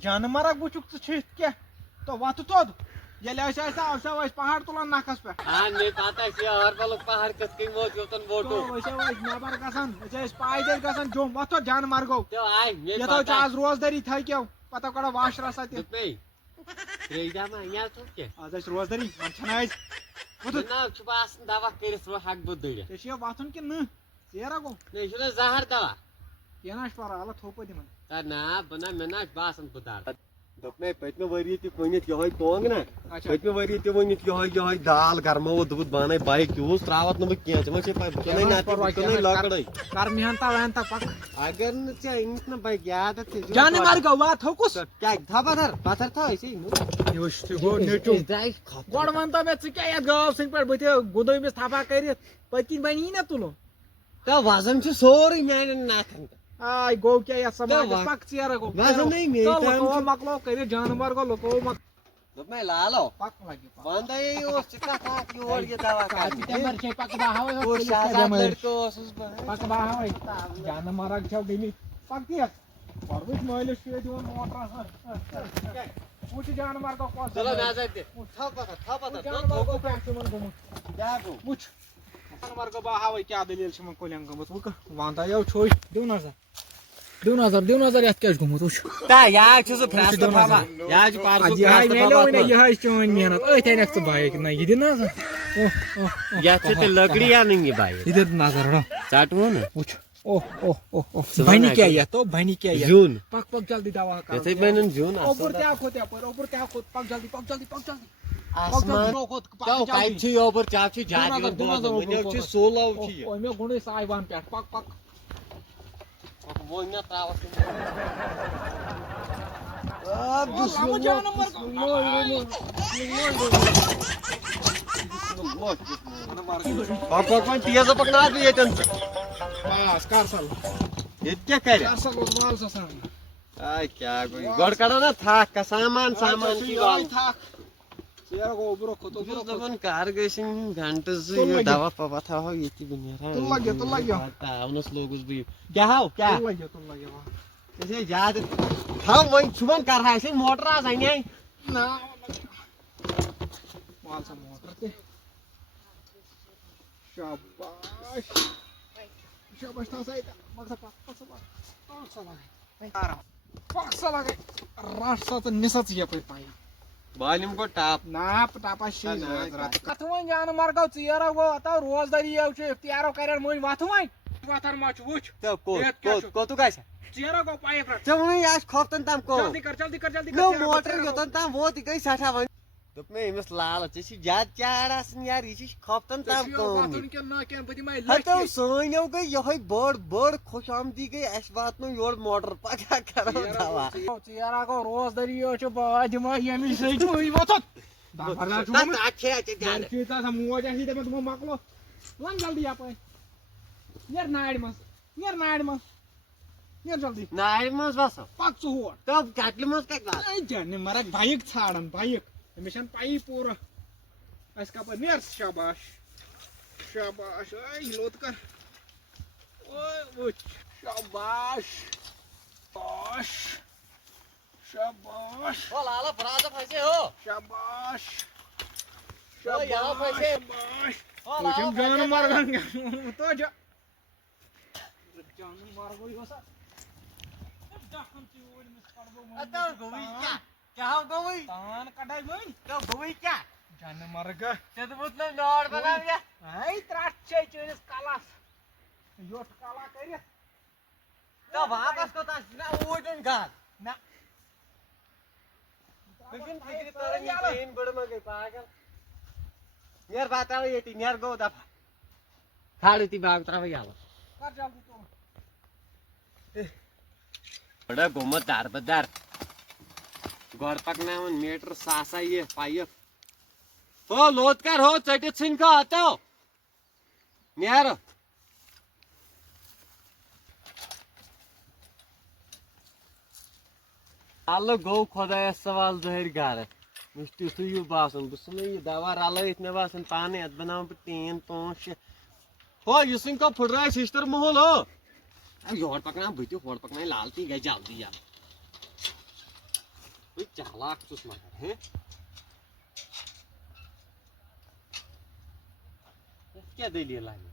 جان مرگ وچھک ژٕ کیٛاہ تو وتھ توٚد ییٚلہِ أسۍ ٲسۍ آوشا ٲسۍ پہاڑ تُلان نکھس پٮ۪ٹھ أسۍ نٮ۪بر گژھان أسۍ ٲسۍ پایدٔلۍ گژھان جوٚم وتھ جان مرگو یتو چھِ آز روزدٲری تھٔکیو پتہٕ کڑو واشرس اتہِ آز ٲسۍ روزدٲری وۄنۍ چھنہٕ أسۍ دوا کٔرِتھ ہٮ۪کہٕ بہٕ دٔرِتھ ژےٚ چھُیا وتھُن کِنہٕ نہٕ ژیرا گوٚو مےٚ چھُنہ زہر دوا کینٛہہ نہ چھُ پرواے اللہ تھوٚو دِمن نا بہٕ نہ مےٚ نہ چھُ باسان بہٕ دار دوٚپ مےٚ پٔتمہِ ؤری تہِ ؤنِتھ یِہوے ٹونٛگ نا پٔتمہِ ؤری تہِ ؤنِتھ یِہوے دال گرمووُتھ دوٚپُتھ بہٕ اَنَے بایک یوٗز ترٛاوَتھ نہٕ بہٕ کینٛہہ ژےٚ ما چھے پاے بہٕ کٕنَے لۄکڑٕے کر محنتا وحنتا پک اگر نہٕ ژےٚ أنِتھ نہٕ بایک یاد جانہٕ مرگو وا تھوٚکُس کیٛاہ تھاو پتھر تھاو أسی گۄڈٕ ونتو مےٚ ژٕ کیٛاہ یتھ گٲو سٕنٛدۍ پٲٹھۍ بہٕ تہِ گُدٕ أمِس تھپا کٔرِتھ پٔتۍ کِنۍ بنی نہ تُلُن تہٕ وزن چھُ سورُے میانٮ۪ن نتھن آے گوٚو کیٛاہ یتھ سماجس پک ژیرٕ گوٚو لُکو مۄکلو کٔرِتھ جانور گوٚو لُکو دوٚپ مےٚ لالو پک لگہِ ونٛدے اوس ژٕ کتھ اکھ یور یہِ دوا پکہٕ بہاوے اوسُس بہٕ پکہٕ بہاوے جانہٕ مرگ چھو گٔمٕتۍ پک دِیَکھ گۄڈٕ وٕچھ مٲلِس چھُ ییٚتہِ یِوان موٹر وٕچھ جانہٕ مرگو چلو نظر دِ تھاو پتھر گوٚمُت کیٛاہ گوٚو وٕچھ جانہٕ مرگو بہاوے کیٛاہ دٔلیٖل چھِ یِمن کُلٮ۪ن گٔمٕژ وٕ ونٛدایو چھُ دِو نظر یتھ کیٛاہ چھُ گوٚمُت وٕچھ یِہے چٲنۍ محنت أتھۍ انکھ ژٕ بایک نہ یہِ دِ نظر یتھ چھِ لکڑی انٕنۍ یہِ بایک یہِ دِ نظر ژٹوٕ نہٕ وٕچھ بنہِ کیٛاہ یتھ بنہِ کیٛاہ زیُن پک پک جلدی دوا یِتھٕے بنن زیُن اوپر تہِ کھوٚت یپٲرۍ اوپر تہِ کھوٚت پک جلدی کتہِ چھُ یوپر ژےٚ چھُ زیادٕ سولو چھُ یہِ مےٚ گُنڈٕے سایبان پٮ۪ٹھ پک پک وۄنۍ تراوس تیز پکناو بہٕ ییٚتٮ۪ن بس کر سا ییٚتہِ کیٛاہ کرِ کر سا وال سا سان کیٛاہ گوٚو گۄڈٕ کڑو نا تھکھ سامان تھکھ ژیرٕ گوٚو برٛونٛہہ کھوٚت دپان کر گٔژھِنۍ گنٹہٕ زٕ یہِ دوا پوا تھاوہو ییٚتہِ بہٕ نیرہا تاونس لوگُس بہٕ کیٛاہ ہاو کیٛاہ زیادٕ تھاو وۄنۍ صُبحن کرہا أسۍ موٹر آز انے وال سا موٹر تہِ شاباش شاباش تھاو سا ییٚتہِ پک سا لگے رٹ سا تہٕ نہِ سا ژٕ یپٲرۍ پایپ بالِم گوٚو ٹاپ ناپ ٹاپا کتھ وۄنۍ جانہٕ مرگو ژیرو گوٚو اتو روزدٲری چھُ اختیارو کرن وۄنۍ وتھ وۄنۍ وتھن ما چھُ وٕچھ کوٚتُک آسہِ ژیرو گوٚو پایپ رٹ ژےٚ ووٚنُے یہِ آسہِ کھۄفتن تام جلدی کر موٹر یوٚتن تام ووت یہِ گٔے سٮ۪ٹھاہ وۄنۍ دوٚپ مےٚ أمِس لالہٕ ژےٚ چھِ زیادٕ چاڑ آسان یارٕ یہِ چھِ کھۄفتن تام کٲم سٲنیو گٔے یِہوے بٔڑ خۄش آمدی گٔے اسہِ واتنو یورٕ موٹر پگاہ کرو دوا ژیرا گوٚو روزدٲری چھُ بہٕ دِمے ییٚمِس سۭتۍ موج آسی دپان تِمو مۄکلو وۄنۍ جلدی یپٲرۍ نیر نارِ منٛز نیر جلدی نارِ منٛز وسو پک ژٕ ہور تہٕ کتلہِ منٛز کتہِ جانہِ مرگ بایک ژھانڈان بایک أمِس چھنہٕ پیی پوٗرٕ اَسہِ کپٲرۍ نیر شاباش شاباش لوٚت کر وٕچھ شاباش شاباش لالہ برادر پھسے ہو شاباش جانہٕ مرگن جانہٕ مرگوے اوسا تان کڑاے وۄنۍ جانہٕ مرگہٕ ترٛٹھ چھے چٲنِس کلس یوٚٹھ کلا کٔرِتھ واپس کوتاہ اوٗرۍ گھر نہ نیر بہٕ تراوے ییٚتی نیر گوٚو دفعہ کھال ییٚتی باغ تراوے یلہٕ کر جلدی تھوڑا گوٚمُت دربدر گۄڈٕ پکناوان میٖٹر ساسا یہِ پایپ ہو لوٚت کر ہو ژٔٹِتھ ژھٕنۍ کھا ہتو نیرٕ الہٕ گوٚو خۄدایس سوال ظٲہِر گرٕ مےٚ چھُ تیُتھُے ہیوٗ باسان بہٕ ژھٕنہٕ یہِ دوا رلٲیِتھ مےٚ باسان پانَے اَتھ بناوان بہٕ ٹیٖن 5-6 ہو یُس وۄنۍ کانٛہہ پھٕٹرایہِ شیشتٕر مہل ہو یورٕ پکناو بہٕ تہِ ہورٕ پکناے لالتی گژھِ جلدی یَلہٕ بہٕ چالاک چھُس مگر یَتھ کیٛاہ دٔلیٖل آیہِ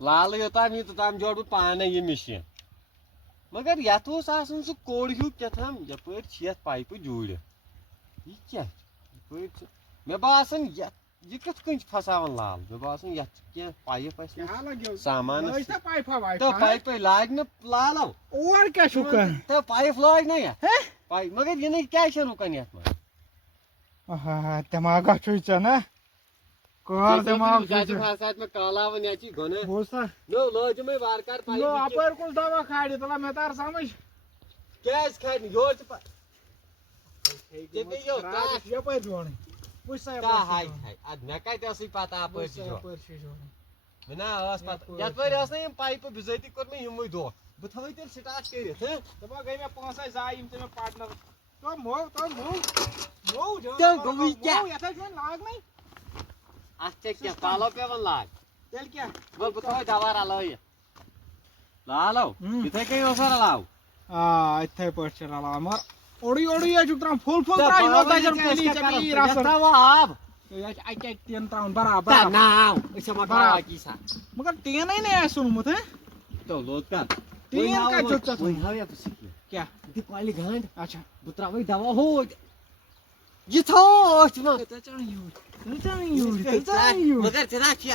لالہٕ یوٚتام یی توٚتام جوڑٕ بہٕ پانے یہِ مِشیٖن مگر یتھ اوس آسان سُہ کوٚڑ ہیوٗ کیٛاتھام یپٲرۍ چھِ یتھ پایپہٕ جوٗڑِتھ یہِ کیٛاہ یپٲرۍ چھِ مےٚ باسان یتھ یہِ کِتھ کٔنۍ چھِ پھساوان لال مےٚ باسان یتھ چھِ کینٛہہ پایپ اسہِ سامانس تہٕ پایپے لاگہِ نہٕ لالو اور کیٛاہ چھُو کران تہٕ پایپ لاج نہ یتھ پایپ مگر یِنٕے کیٛازِ چھےٚ رُکان یتھ منٛز دٮ۪ماغا چھُے ژےٚ نا کار دٮ۪ماغ مےٚ کالاوان یا چی گۄنہٕ بوٗزتھا نو لٲجمے وارٕ کارٕ پایپ اپٲرۍ کُس دوا کھالہِ تلا مےٚ تر سمجھ کیٛازِ کھالہِ نہٕ یورٕ چھِ یپٲرۍ جوڑٕنۍ وٕچھ سا ادٕ مےٚ کتہِ ٲسٕے پتہ اپٲرۍ چھِ مےٚ نا ٲس پتہ یپٲرۍ ٲس نا یِم پایپہٕ بِذٲتی کوٚر مےٚ یِموٕے دۄہ بہٕ تھاوَے تیٚلہِ سٹاٹ کٔرِتھ دپان گٔے مےٚ پونٛسے ضایہِ یِم ژےٚ مےٚ پاٹنر یتھ حظ چھُ وۄنۍ لاگنٕے اتھ ژےٚ کیٛاہ پلو پیٚوان لاگ تیٚلہِ کیٛاہ ول بہٕ تھاوَے دوا رلٲیِتھ لالو یِتھے کٔنۍ اوسا رلاو یِتھے پٲٹھۍ چھِ رلاوان مگر اوڑٕے اوڑٕے حظ چھُکھ تراوان فُل تراو آب اکہِ ٹیٖن تراوُن برابر مگر ٹیٖنٕے نَے آسہِ اوٚنمُت لوٚت کر ٹیٖن کتہِ دیُت ژےٚ وۄنۍ ہاویا بہٕ ژےٚ کیٛاہ دِ کۄلہِ گنٛڈ اچھا بہٕ تراوَے دوا ہُہ یہِ تھاو أتھۍ منٛز مگر ژےٚ نا چھِ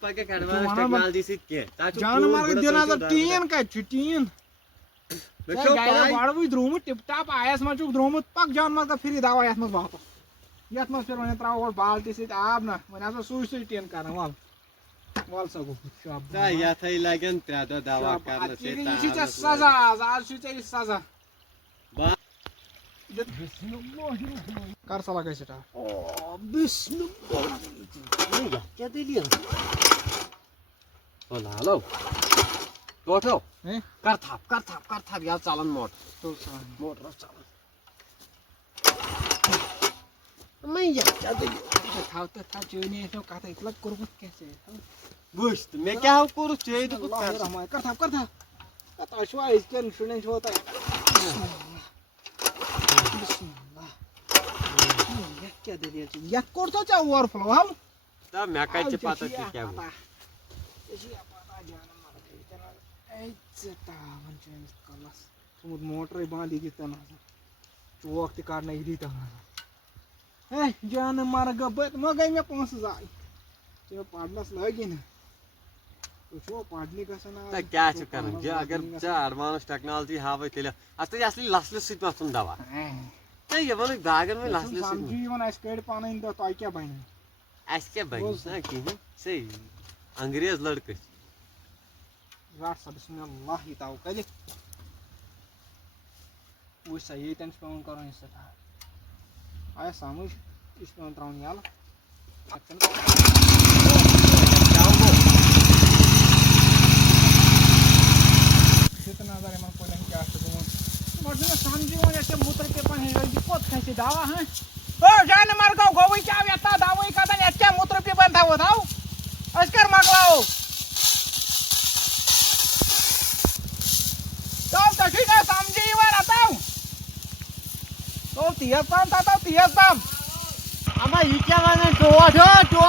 پگاہ کڑوان ٹیکنالجی سۭتۍ کینٛہہ جانہٕ مرگہٕ دِ نظر ٹیٖن کتہِ چھُ ٹیٖن گۄڈوٕے درٛومُت ٹِپ ٹاپ آیس منٛز چھُکھ درٛومُت پک جان مرگہٕ پھِری دوا یتھ منٛز واپس یتھ منٛز پھِر وۄنۍ تراوو بالٹی سۭتۍ آب نا وۄنۍ ہسا سُے ٹیٖن کران ول ول سا گوٚو یتھے لگن 3 دۄہ دوا کرنس یہِ چھُے ژےٚ سزا آز چھُے ژےٚ یہِ سزا کر سا لگٲے سٹاٹ کیٛاہ دٔلیٖل لالو ٹوٹھو کر تھپ یا ژلان موٹر اوس ژلان تھاو تہٕ تھاو چٲنی ٲسۍ مےٚ کتھٕے لگ کوٚرمُت کیٛاہ ژےٚ وٕچھ تہٕ مےٚ کیٛاہ ہو کوٚرُتھ ژےٚ رحمان کر تھپ تۄہہِ چھُوا أزکٮ۪ن شُرٮ۪ن چھُوا تۄہہِ کیٛاہ دٔلیٖل چھِ یتھ کوٚرتھو ژےٚ اوٚور فلو ہل مےٚ کتہِ چھِ پتہ ژےٚ کیٛاہ کلس تھوٚمُت موٹرے بنٛد یہِ دِتن نظر چوک تہِ کڑنٲے یہِ دیٖتن نظر ہے جانہٕ مرگہٕ وۄنۍ گٔے مےٚ پونٛسہٕ ضایہِ ژےٚ مےٚ پرنس لٲگی نہٕ تُہۍ چھُوا پرنہِ گژھان کیٛاہ چھُ کران اگر ژےٚ ایڈوانس ٹیکنالجی ہاوے تیٚلہِ اتھ تہِ اصلی لسلہِ سۭتۍ متھُن دوا یِمن باغن وۄنۍ لسلہِ سۭتۍ سمجھی یِوان اسہِ کٔڑۍ پنٕنۍ دۄہ تۄہہِ کیٛاہ بنہِ اسہِ کیٛاہ بنہِ نہ کِہینۍ صحیح انگریز لڑکہٕ رٹ سا بسم اللہ یہِ تھاو کٔرِتھ وٕچھ سا ییٚتٮ۪ن چھُ پیٚوان کرُن یہِ سٹاٹ آیا سمجھ یہِ چھُ پیٚوان تراوُن یلہٕ دِتہٕ نظر یِمن کُلٮ۪ن کیٛاہ چھُ گوٚمُت گۄڈٕ چھُ مےٚ سمجھی وۄنۍ یتھ مُتر پیپن یہِ کوٚت کھسہِ دوا جانہِ مرگو گوٚوٕے کیٛاہ یتھ تھاو دوٲے کتن یتھ کیٛاہ مُتر پیپن تھاوو أسۍ کر مۄکلاوو تۄہہِ چھُے نہ سمجھی یِوان رتاو تیز پہم تھاو تیز پہم اما یہِ کیٛاہ ونان ٹوٹھو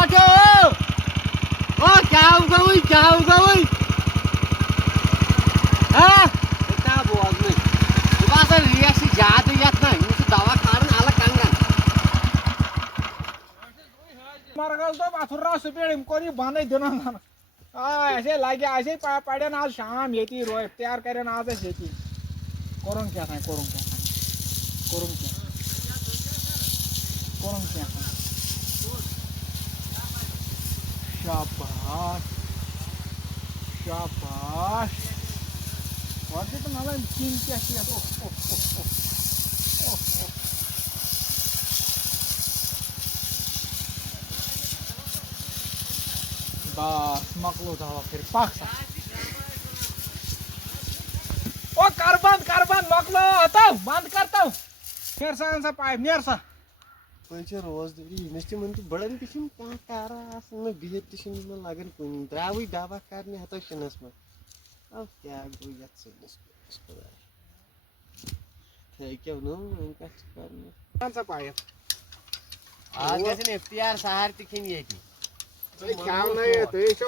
کیٛاہ گوٚوٕے کیٛاہ بوزنٕے مےٚ باسان ریٹ چھِ زیادٕ یتھ نہ یِم چھِ دوا کھالان الگ کنگن مرگس دوٚپ اتھ ہُراو سپیٖڈ أمۍ کوٚر یہِ بنٛدٕے دِنن اَسے لگہِ اَسے پرن آز شام ییٚتی رو اختیار کرن آز أسۍ ییٚتی کوٚرُن کیٛاہ تام شاباش گۄڈٕ دِتہٕ نظر چِن کیٛاہ چھِ یتھ بس مۄکلو دوا پھر پک سا کر بند مۄکلو بند کر تو نیر سا ان سا پایپ نیر سا پٲنٛژِ روزدٲری ییٚمِس تِمن تہِ بڑن تہِ چھِنہٕ کانٛہہ کارا آسان نہٕ بِہِتھ تہِ چھِنہٕ یِمن لگان کُنی درٛاوٕے دوا کرنہِ ہتو شِنس منٛز او کیٛاہ گوٚو یتھ سٲنِس کورس خۄدایا تھٔکیو نہٕ وۄنۍ کتھ چھِ کرنہِ ان سا پایپ آز گژھن اختیار سہار تہِ کھٮ۪نۍ ییٚتہِ تُہۍ کھیاونٲیِو تُہۍ چھِو